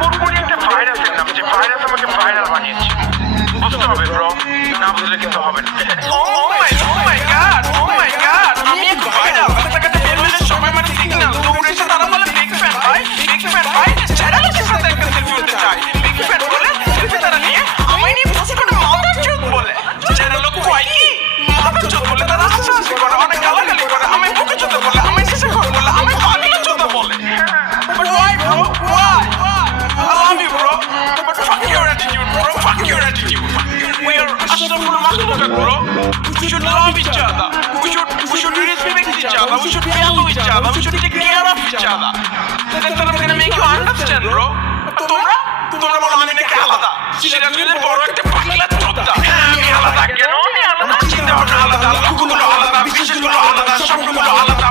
পুরোপুরি একটা ভাইরাসের নাম, যে ভাইরাস আমাকে ভাইরাল বানিয়েছে। বুঝতে হবে ব্রো, না বুঝলে কিন্তু হবে না। Oh my God, আমি এক ভাইরাল। রাস্তাঘাটে বের হলে সবাই মানে সিগন্যাল। দৌড়ে এসে তারা বলে বিগ ফ্যান ভাই, বিগ ফ্যান ভাই। যারা লোকের সাথে একটা সেলফি হতে চায়, বিগ ফ্যান বলে সেলফি তারা নিয়ে আমায় নিয়ে পোস্ট করে মাদার চোদ বলে। যারা লোক কয় কি মাদার চোদ বলে, তারা হাসাহাসি করে, অনেক গালাগালি করে, আমায় বুকে চোদা বলে, আমায় শেষে ঘর বলে, আমায় পাগলা চোদা বলে। But why bro? Why? I love you bro. But fuck your attitude bro. Fuck your attitude. We are Ashraful Makhluqat bro. We should love each other. We should respect each other. We should value each other. We should take care of each other. That's what I'm gonna make you understand bro. তোমরা বলো আমি নাকি আলাদা। সিরাজগঞ্জের বড় একটা পাগলা চোদা। আমি আলাদা কেন? আমি আলাদা। চিন্তা ভাবনা আলাদা, লক্ষ্যগুলো আলাদা, বিশেষগুলো আলাদা, সবগুলো আলাদা।